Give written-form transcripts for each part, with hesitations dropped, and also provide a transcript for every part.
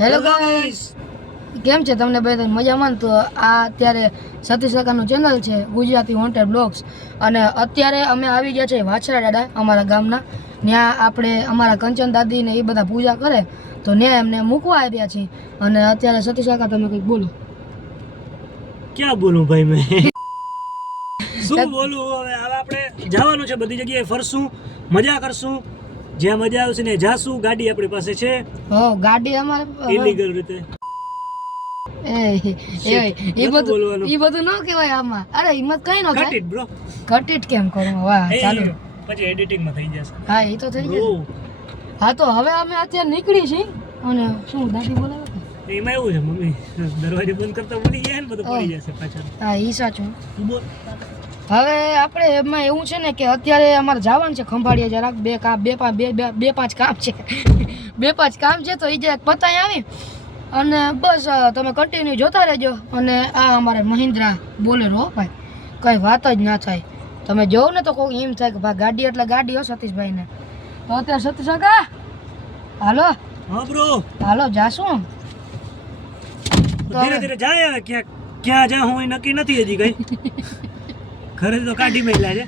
Hello guys, કેમ છે તમને બધા? મજામાં? તો આ અત્યારે સતીશ કાકાનું ચેનલ છે ગુજરાતી વોન્ટેડ બ્લોગ્સ, અને અત્યારે અમે આવી ગયા છે વાછરા દાદા અમારા ગામના. ત્યાં આપણે અમારા કંચન દાદી ને એ બધા પૂજા કરે, તો ત્યાં એમને મૂકવા આવ્યા છીએ. અને અત્યારે સતીશ કાકા તમે કંઈક બોલો. ક્યાં બોલું ભાઈ મેં શું બોલું? હવે આપણે જવાનું છે, બધી જગ્યાએ ફરશું, મજા કરશું, જ્યાં મજા આવશે ને જાશું. ગાડી આપણી પાસે છે. હો, ગાડી અમારે ઇલીગલ રીતે એ બધું ન કહેવાય આમાં. અરે હિંમત કઈ ન થાય. બ્રો કટ ઇટ કેમ કરું? વાહ, ચાલો પછી એડિટિંગ માં થઈ જશે. હા, એ તો થઈ જશે. હા, તો હવે અમે અત્યારે નીકળી છીએ. અને શું દાદી બોલાવે? એમાં એવું છે, મમ્મી દરવાજો બંધ કરતા ભૂલી ગયા ને, બધું પડી જશે પાછળ. હા, એ સાચું. હવે આપણે એમાં એવું છે ને કે અત્યારે અમારે જવાનું છે ખંભાળિયા જરાક. બે પાંચ કામ છે. બે પાંચ કામ છે, તો એ જરાક પતાઈ આવી અને બસ તમે કન્ટિન્યુ જોતા રહેજો. અને આ અમારે મહિન્દ્રા બોલેરો ભાઈ, કઈ વાત જ ના થાય. તમે જોવો ને તો કોઈ એમ થાય કે ભાઈ ગાડી એટલે ગાડી હો સતીશભાઈ ને. તો અત્યારે સતીશ કાકા હાલો. હા બ્રો, હાલો જાશું. ધીરે ધીરે જાય. હવે ક્યાં જા હું નક્કી નથી હજી કઈ. ઘરે તો કાઢી મેલા છે.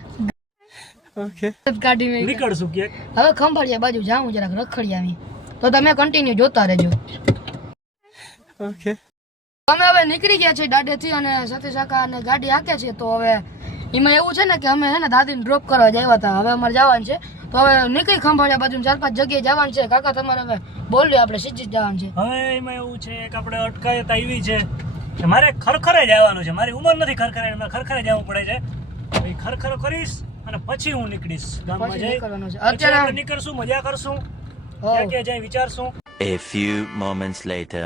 ઓકે, કાઢી મેં નીકળશું ક્યાંક. હવે ખંભાળિયા બાજુ જાઉં જરાક રખડી આવી. તો તમે કન્ટિન્યુ જોતા રહેજો. ઓકે, અમે હવે નીકળી ગયા છીએ દાડેથી, અને સતીશ કાકા અને ગાડી હાકે છે. તો હવે એમાં એવું છે ને કે અમે હે ને દાદીને ડ્રોપ કરવા જ આવ્યા હતા. હવે અમારે જવાનું છે, તો હવે નીકળી ખંભાળિયા બાજુ 4-5 જગ્યાએ જવાનું છે. કાકા તમારે હવે બોલ્યો આપણે સીધી જ જવાનું છે. હવે એમાં એવું છે કે આપણે અટકાયત આવી છે કે મારે ખરખરે જવાનું છે. મારી ઉંમર નથી ખરખરે, મારે ખરખરે જવું પડે છે. એ ખરખરો કરીશ અને પછી હું નીકળીશ ગામમાં જઈ. અત્યારે નીકળશું, મજા કરશું, ક્યાં ક્યાં જાય વિચારશું. A few moments later.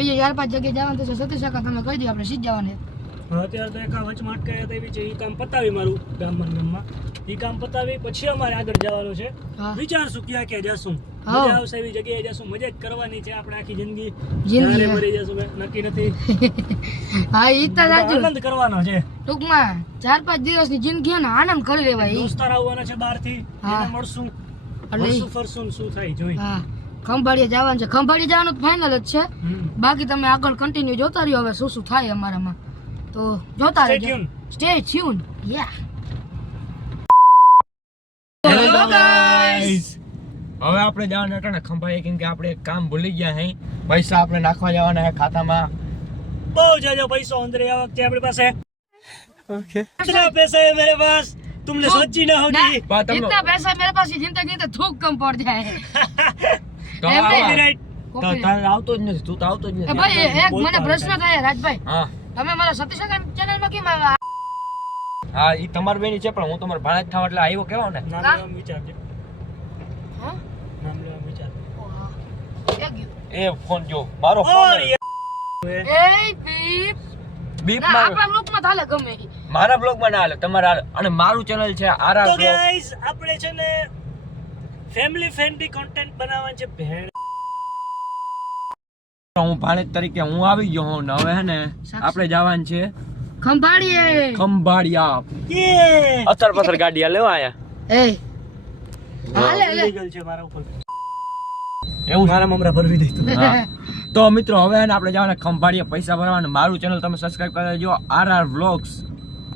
બીજે 4-5 જગ્યાએ જવાનું તો સતીશ કાકા તમે કહી દો, આપણે સીધ જવાનું. અત્યારે તો એક વચમાં અટકાયત આવી છે. એ કામ પતાવી મારું ગામમાં. એ કામ પતાવી પછી અમારે આગળ જવાનું છે. વિચારશું ક્યાં ક્યાં જશું. મજા આવશે એવી જગ્યાએ જશું. મજા જ કરવાની છે આપણે આખી જિંદગી. મરી જશું નક્કી નથી. હા, ઈ તો આનંદ કરવાનો છે. ટૂંકમાં 4-5 દિવસની જિંદગી ને આનંદ કરી લેવાય. દોસ્તાર આવવાના છે બહારથી, એને મળશું, ફરશું ફરશું શું થાય જોઈ. હા, ખંભાળિયા જવાનું છે. ખંભાળિયા જવાનું ફાઇનલ જ છે. બાકી તમે આગળ કન્ટિન્યુ જોતા રહ્યો હવે શું શું થાય અમારામાં. તો જોતા રહેજો. Stay tune. Ya. Hello guys, હવે આપણે જવાના હતા ને ખંભાળિયા, કેમ કે આપણે એક કામ ભૂલી ગયા હે. પૈસા આપણે નાખવા જવાના હે ખાતામાં. બહુ જાજો પૈસો અંદર આ વખતે આપણી પાસે. ओके, इतना पैसा है मेरे पास, तुमने सोची ना होगी. इतना पैसा मेरे पास जिंदगी तो थूक कम पड़ जाए. તો તારે આવતો જ નથી, તું તો આવતો જ નથી. ભાઈ એક મને પ્રશ્ન થાય રાજભાઈ. હા, તમે મારા સતીશ કાકા ચેનલ માં કેમ આવ્યા? હા, ઈ તમાર બેની છે, પણ હું તમાર ભાણેજ થાવ એટલે આવ્યો કેવો ને. નામ લેવા વિચારજે. હા, નામ લેવા વિચાર. એ ફોન જો મારો ફોન. એ બીપ બીપ ના મારો આપણા બ્લોગ માં થાલે ગમે ઈ. મારા બ્લોગ માં ના હાલે, તમારા. અને મારું ચેનલ છે આરઆર તો બ્લોગ. ગાઈસ આપણે છે ને ફેમિલી ફ્રેન્ડલી કન્ટેન્ટ બનાવવાનું છે. ભેણ હું ભાણેજ તરીકે હું આવી ગયો હું ને. હવે હે ને આપણે જવાનું છે ખંભાળિયા. અસર પસર ગાડી લેવા આયા. એ હાલે હાલે લીગલ છે મારા ઉપર. એવું મારા મમરા ભરવી દે તું. તો મિત્રો હવે હે ને આપણે જવાના ખંભાળિયા પૈસા ભરવાના. મારું ચેનલ તમે સબસ્ક્રાઇબ કરી દેજો, આરઆર વ્લોગ્સ.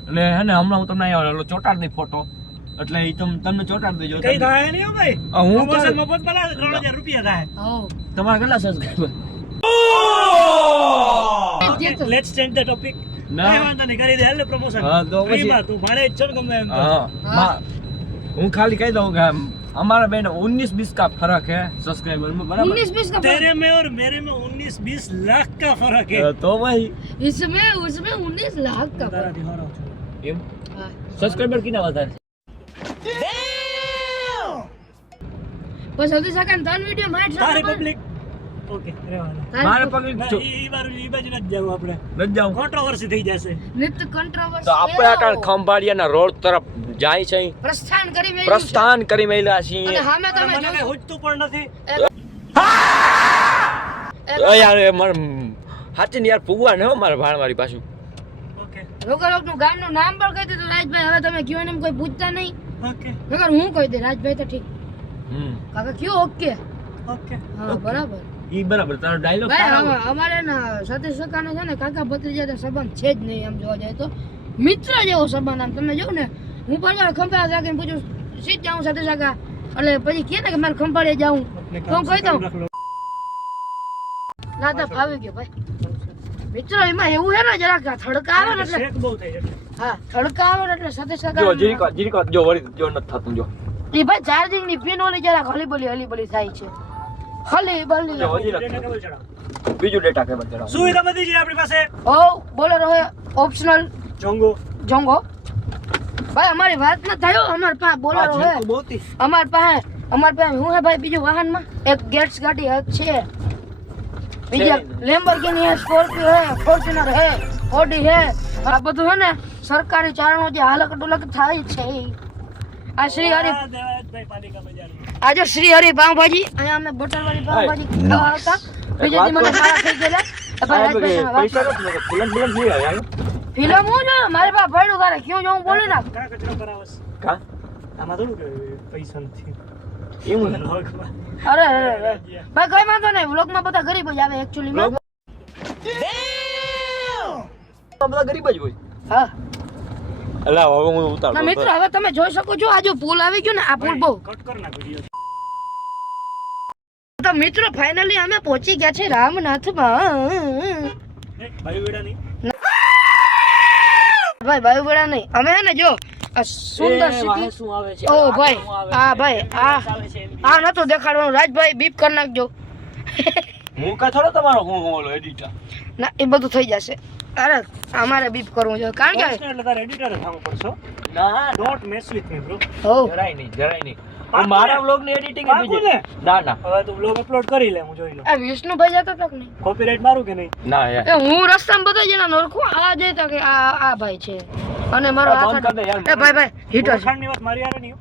અને હે ને હમણાં હું તમને અહીંયા ચોટાડ દઈ ફોટો, એટલે એ તમને ચોટાડ દેજો. કઈ થાય નહીં હો ભાઈ. હું પ્રમોશન મફત બના 3000 રૂપિયા થાય. હો તમારા કેટલા subscriber? Let's change the topic. ના વાંધો નહીં, કરી દે હાલ પ્રમોશન. હા, તો પછી ફ્રીમાં તું ભાડે જ છો ને ગમે એમ તો. હા, હું ખાલી કહી દઉં કે हमारा बेन 19-20 का फर्क है सब्सक्राइबर में, बराबर? 19-20 का तेरे में और मेरे में 19-20 लाख का फर्क है. तो वही इसमें उसमें 19 लाख का तारा फर्क. दिखा रहा हूं. हाँ. सब्सक्राइबर कितना बता है? बस सतीश काका ने 3 वीडियो मार तारे पब्लिक. ओके, રહેવાના. मारे पब्लिक ઈ બાજુ નથી જાવ આપણે. લઈ જાવ. કોન્ટ્રોવર્સી થઈ જશે. નિત કોન્ટ્રોવર્સી. તો આપણે આટા ખંભાળિયાના રોડ તરફ જાય છે. પ્રસ્થાન કરી મેલ્યું છે. પ્રસ્થાન કરી મેલ્યા છીએ. અને સામે તમે મને જોશો. કઈ હુજતું પણ નથી. યાર એ માર હાચી યાર પુગવા ને હો મારા ભાણ મારી પાછું. ઓકે રોકડોકનું ગામનું નામ પણ કહી દીધું રાજભાઈ. હવે તમે કયો ને કોઈ પૂછતા નહીં. ઓકે નકર હું કહી દે રાજભાઈ તો ઠીક. કાકા કયો ઓકે. ઓકે હા બરાબર. ઈ બરાબર તારો ડાયલોગ ભાઈ અમારે ને સતીશ કાકાનો છે ને કાકા ભત્રીજાનો સંબંધ છે જ નહીં, એમ જોવા જાય તો મિત્ર જેવો સંબંધ. આમ તમે જો ને હું પણ ખંભાળિયા જાગીને પૂછું સીધ જાઉં સતીશ કાકા, એટલે પછી કહે ને કે મારે ખંભાળિયા જાઉં તો હું કહી દઉં ના તો ફાવી ગયો ભાઈ. મિત્ર એમાં એવું છે ને જરાક થડકા આવે ને એટલે શેક બહુ થઈ જાય. હા થડકા આવે ને એટલે સતીશ જો કાકા જીરીકો જો વળી જો નથી થતું જો એ ભાઈ ચાર્જિંગ ની પિન ઓલી જરાક હલી બલી થાય છે. હલી બલી જો હજી ડેટા નથી. કેબલ ચડાવો. બીજું ડેટા કેબલ ચડાવો. સુવિધા બધી છે આપણી પાસે. ઓ બોલેરો હે ઓપ્શનલ જોંગો જોંગો ભાઈ અમારી વાત ન થયો. અમાર પાસે બોલેરો હે, અમાર પાસે હું હે ભાઈ બીજું વાહનમાં એક ગેટ્સ ગાડી છે, બીજા લેમ્બોર્ગિની હે, સ્કોર્પિયો હે, ફોર્ચ્યુનર હે, ઓડી હે. આ બધું હે ને સરકારી ચારણો જે હાલક ડુલક થાય છે. આ શ્રી હરિ દેવાયતભાઈ પાલિકા બજાર. આજે શ્રી હરિ પાવભાજી અહીંયા અમે બટરવાળી પાવભાજી ખાવા હતા. બીજે દી મને સારા થઈ ગયેલા. પૈસા નથી ફિલ્મ નહીં આવે ફિલ્મ હું જો મારી પાસે પડ્યું તારે ક્યાં જાઉં બોલી ના. કા કચરો કરાવસ. કા આમાં થોડું કે પૈસા નથી. એવું લોકમાં. અરે ભાઈ કઈ વાંધો નહીં, વ્લોગમાં બધા ગરીબ જ આવે એકચ્યુઅલી માં. બધા ગરીબ જ હોય. હા અલા હવે હું ઉતાર ના મિત્રો હવે તમે જોઈ શકો છો આ જો પુલ આવી ગયો ને આ પુલ બહુ કટ કર નાખ વિડિયો. તો મિત્રો ફાઇનલી અમે પહોંચી ગયા છે રામનાથમાં. ભાઈ વેડા નહીં. ભાઈ બાયુગડા નહીં, અમે હે ને જો આ સુંદર સિટી. શું આવે છે ઓ ભાઈ આ ભાઈ આ નતો દેખાડવાનું. રાજભાઈ બીપ કરી નાખજો. હું કા થોડો તમારો હું ઓલો એડિટર ના એ બધું થઈ જશે. અરે અમારે બીપ કરવું છે કારણ કે એટલે તારે એડિટર થવું પડશે. ના don't mess with me bro. હો જરાય નહીં મારા વ્લોગ ની એડિટિંગ પાકું ને? ના ના હવે તું બ્લોગ અપલોડ કરી લે, હું જોઈ લઉં. આ વિષ્ણુભાઈ જતો તક નહીં. કોપીરાઈટ મારું કે નહીં? ના યાર એ હું રસ્તામાં બધા જણા નોખું આ જતા કે આ ભાઈ છે અને મારો બંધ હાથ કર દે યાર. એ ભાઈ હીટર છે. ઓળખાણની વાત મારી હારે નહીં હો.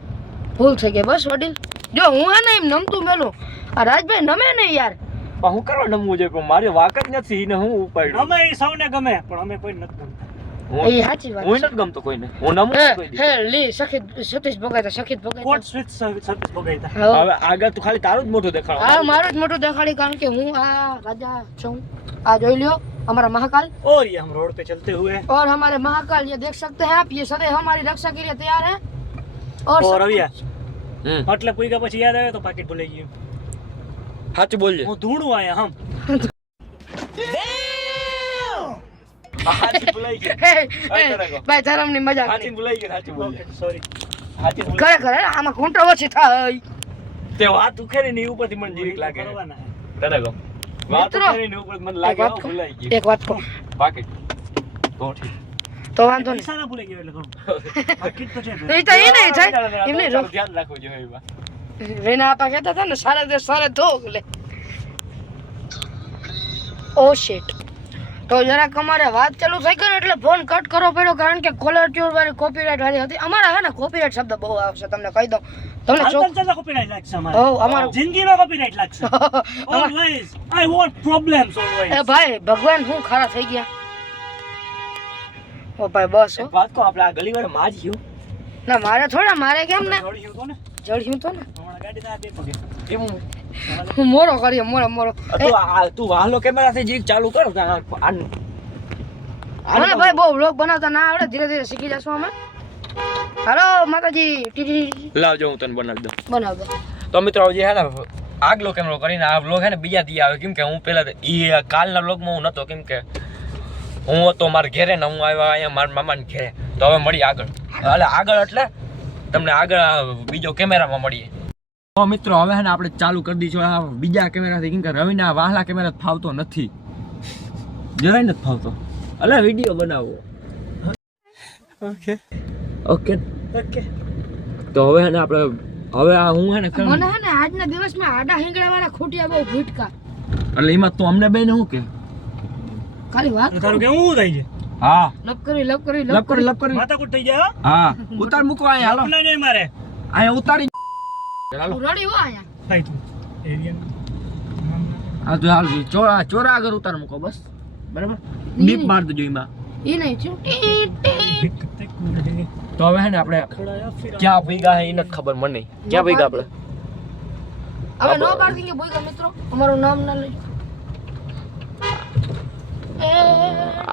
ભૂલ થઈ ગઈ બસ વડીલ. જો હું હે ને એમ નમતું મેલું આ રાજભાઈ નમે ને યાર. પણ હું કરવા નમવું જોઈએ પણ મારી વાક જ નથી ને હું ઉપાડ્યું અમે ઈ સૌને ગમે પણ અમે કોઈ નથી ગમતા. એ સાચી વાત હું છે. નથી ગમતો કોઈને. હું નમું કોઈ દી. હે લી સતીશ ભગાતા સખીત ભગાતા. કોટ સ્વિચ સર્વિસ બગાઈતા. હવે આગળ તું ખાલી તારું જ મોટું દેખાડો. હા મારું જ મોટું દેખાડી કારણ કે હું આ રાજા છું. આ જોઈ લ્યો हमारा महाकाल और ये हम रोड पे चलते हुए और हमारे महाकाल ये देख सकते हैं आप, ये सदैव हमारी रक्षा के लिए तैयार है. और રવિયા એટલે પૂરી પછી યાદ આવે તો પાકીટ ભૂલાઈ ગયું. સાચું બોલજે. હું ધૂણું આયા હમ. સાચું ભૂલાઈ ગયું. ભાઈ ધરમ ની મજાક સાચું ભૂલાઈ ગયું. સાચું બોલજે. સોરી. સાચું ભૂલાઈ ખરેખર આમાં કોન્ટ્રોવર્સી થાય. તે વાત ઉખેરી ને ઉપરથી મને જીરીક લાગે. કરવાના હે. તને કહો વાત મિત્રો, ઉખેરી ને ઉપર મને લાગે હો, ભૂલાઈ ગયું. એક વાત કહું પાકીટ તો ઠીક. તો વાંધો નહીં. પૈસા ના ભૂલાઈ ગયો એટલે કહું. પાકીટ તો છે ને. એ તો એ નહીં થાય એમને ધ્યાન રાખવું જોઈએ એમાં. રેના આપા કહેતા હતા ને સારે ધોગ લે. ઓ શિટ. તો જરાક અમારે વાત ચાલુ થઈ ગઈ ને એટલે ફોન કટ કરવો પડ્યો કારણ કે કોલર ટ્યુન વાળી કોપીરાઇટ વાળી હતી. અમારા હે ને કોપીરાઇટ શબ્દ બહુ આવશે તમને કહી દઉં. તમને હાલતા ચાલતા copyright લાગશે અમારે. ઓ અમારો જિંદગીમાં copyright લાગશે. Always. I want problems always. એ ભાઈ ભગવાન હું ખારા થઈ ગયા. ઓ ભાઈ બસ હો. એક વાત કહો આપણે આ ગલી વાળે માં જ ગયો. ના મારે થોડા મારે કેમ ને જોડ્યું તો ને. જડ્યું તો ને હમણાં ગાડી ના બે પગે. એવું હું મોરો કર્યો મોરો તું વાહલો કેમેરાથી જીક ચાલુ કર મને ભાઈ બહુ વ્લોગ બનાવતા ના આવડે, ધીરે ધીરે શીખી જશું અમે. હાલો માતાજી ટીટી લાવજો હું તને બનાવી દઉં. બનાવ દો. તો મિત્રો જે હે ને આગલો કેમેરો કરીને આ વ્લોગ હે ને બીજા દી આવે કેમ કે હું પહેલા ઈ કાલના વ્લોગમાં હું નતો કેમ કે હું હતો મારા ઘરે ને હું આવ્યા અહીંયા મારા મામાને ઘરે. તો હવે મળી આગળ એટલે તમને આગળ બીજો કેમેરામાં મળીએ. તો મિત્રો હવે હે ને આપણે ચાલુ કરી દઈશું આ બીજા કેમેરાથી કેમ કે રવિના વાહલા કેમેરા ફાવતો નથી, જરાય નથી ફાવતો. અલે વિડીયો બનાવો. Okay okay okay. તો હવે હે ને આપણે હવે આ હું હે ને મને હે ને આજના દિવસમાં આડા હિંગડા વાળા ખોટિયા બહુ ભૂટકા. એટલે એમાં તો અમને બેને શું કે ખાલી વાત તારું કેવું થાય છે? હા લપ કરી લપ કરી માથાકૂટ થઈ જાય હો. હા ઉતાર મૂકો અહીંયા હાલો ના નહીં મારે. અહીંયા ઉતારી હાલો રડી હો આયા. ભાઈ તું એરિયન હા તો હાલ ચોરા આગળ ઉતાર મૂકો બસ બરાબર. બીપ માર દેજો એમાં. ઈ નહીં છું. તો હવે હે ને આપણે ક્યાં ભેગા હે એને ખબર મને ક્યાં ભેગા આપણે અમે નો પાર્કિંગ એ ભૂખ્યા મિત્રો, અમારું નામ ના લેજો.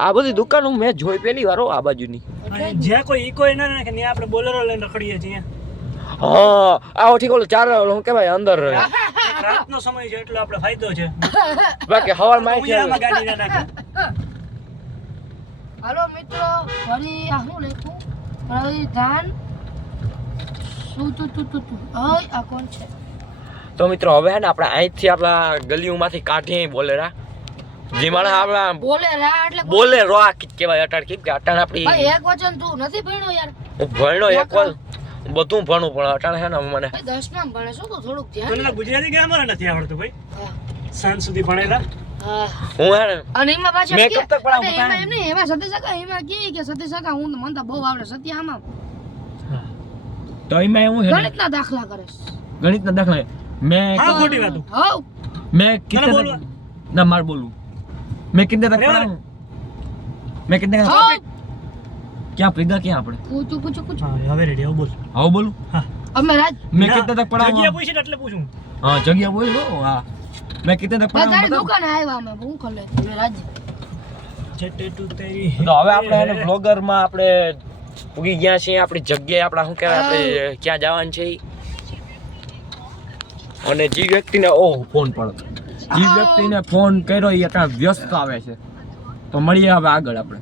આ બધી દુકાનો મેં જોઈ પેલી વાર હો આ બાજુની. અને જ્યાં કોઈ ઈકો ના નાખે ત્યાં આપણે બોલેરો લઈને રખડીએ છીએ. હા આ ઠીક ઓલું ચાર શું કહેવાય અંદર રાતનો સમય છે એટલે આપણે ફાયદો છે. બાકી હવારમાં ઉજાળામાં ગાડી ના નાખે. હાલો મિત્રો, વળી આ શું લખ્યું? પરિધાન આ કોણ છે? તો મિત્રો હવે હે ને આપણે અહીંથી આપણા ગલીઓમાંથી કાઢીએ બોલેરા જે માણસ આપણા બોલે રા એટલે બોલે રો કહેવાય અટાણ કેમ કે અટાણ આપણી ભાઈ એક વચન તું નથી ભણ્યો યાર. હું ભણ્યો એક વાર બધું ભણું પણ અટાણ હે ને મને ભાઈ 10માં ભણે છો તો થોડુંક ધ્યાન મને ગુજરાતી ગ્રામર નથી આવડતું ભાઈ. સાંજ સુધી ભણેલા. હા. હું હે ને અને એમાં પાછા મેં કબ તક પડાવું એમાં એમ નહીં, એમાં સતી સકા એમાં કે સતી સકા હું તો મને તો બહુ આવડે સતી આમાં તો એમાં એવું છે ગણિતના દાખલા કરે છે. ગણિતના દાખલા મેં હા ખોટી વાતો. હાઉ मैं कितने बोलवा? ना मार बोलूं मैं कितने तक पढ़ा हूं मैं कितने तक હાઉ क्या पढ़ेगा क्या આપણે પૂછું હા હવે રેડી આવું બોલ. આવો બોલું હા અમે રાજ मैं कितने तक पढ़ा જગ્યા हूं પૂછી એટલે પૂછું. हां जगह बोल लो हां मैं कितने तक पढ़ा તારી हूं દુકાને આવ્યા અમે હું ખલે અમે રાજ જેટે તું તેરી તો હવે આપણે એને બ્લોગર માં આપણે ઉગી ગયા છીએ આપણી જગ્યાએ આપણા શું કહેવાય આપણે ક્યાં જવાનું છે ઈ. અને જે વ્યક્તિને ઓહ ફોન પડ્યો જે વ્યક્તિને ફોન કર્યો એ અત્યારે વ્યસ્ત આવે છે તો મળીએ હવે આગળ આપણે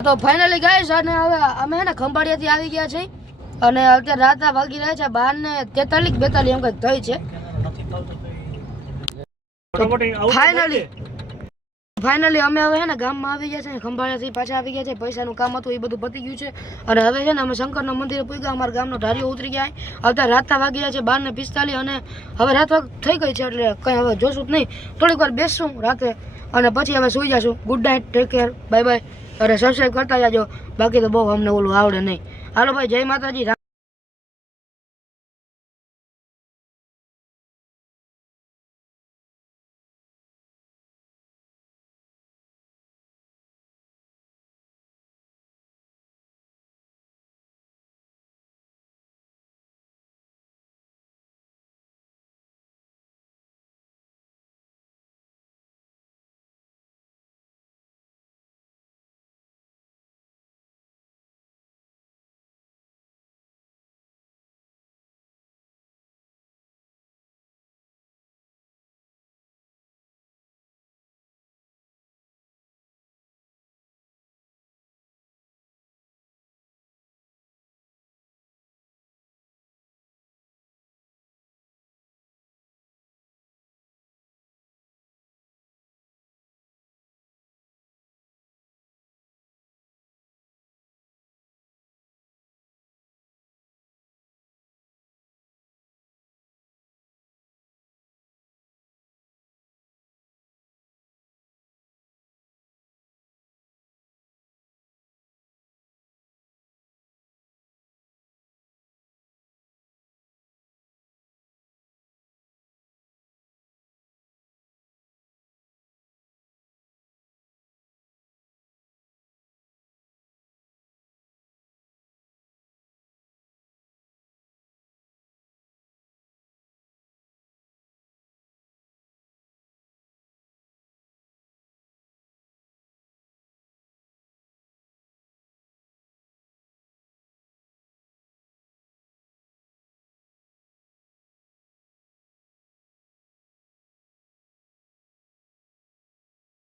તો ફાઇનલી ગાઈસ અને હવે અમે હે ને ખંભાળિયાથી આવી ગયા છીએ અને અત્યારે રાતના વાગી રહ્યા છે 12:43 42 એમ કંઈક થઈ છે. નથી પાવતો ફટાફટ ફાઇનલી અમે હવે હે ને ગામમાં આવી ગયા છે, ખંભાળિયાથી પાછા આવી ગયા છે. પૈસાનું કામ હતું એ બધું પતી ગયું છે અને હવે છે ને અમે શંકરના મંદિરે પૂગ્યા. અમારા ગામનો ધારીઓ ઉતરી ગયા. અત્યારે રાતના વાગી રહ્યા છે 12:45 અને હવે રાત થઈ ગઈ છે એટલે કંઈ હવે જોશું જ નહીં. થોડીક વાર બેસશું રાતે અને પછી હવે સુઈ જશું. Good night, take care, bye bye. અરે સબસ્ક્રાઈબ કરતા જાજો, બાકી તો બહુ અમને ઓલું આવડે નહીં. હાલો ભાઈ, જય માતાજી.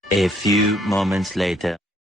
A few moments later.